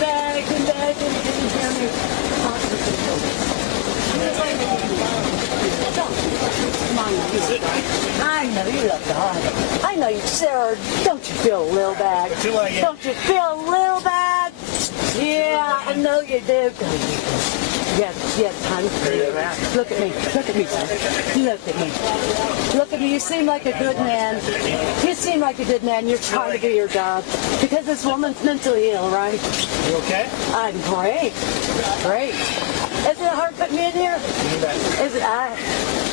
bags and bags and down there. I know you love God. I know you, Sarah. Don't you feel a little bad? Don't you feel a little bad? Yeah, I know you do. Yeah, time to figure it out. Look at me, son. Look at me. Look at me. You seem like a good man. You seem like a good man. You're trying to do your job. Because this woman's mentally ill, right? You okay? I'm great. Great. Is it hard putting me in here? Is it?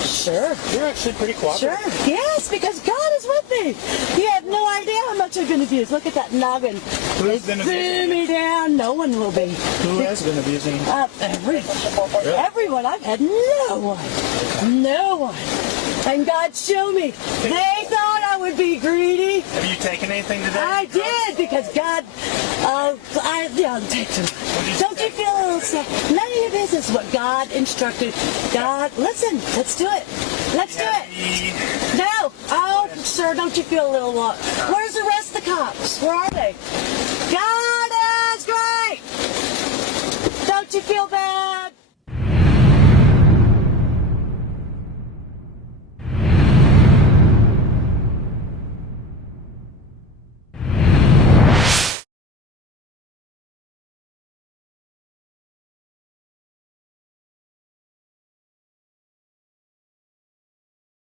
Sure. You're actually pretty cooperative. Sure. Yes, because God is with me. You have no idea how much I've been abused. Look at that noggin. Who's been abusing me down. No one will be. Who has been abusing you? Everyone. I've had no one. No one. And God showed me. They thought I would be greedy. Have you taken anything today? I did, because God, I'll take some. Don't you feel a little sad? None of your business what God instructed. God, listen, let's do it. Let's do it. No. Oh, sir, don't you feel a little what? Where's the rest of the cops? Where are they? God is great. Don't you feel bad?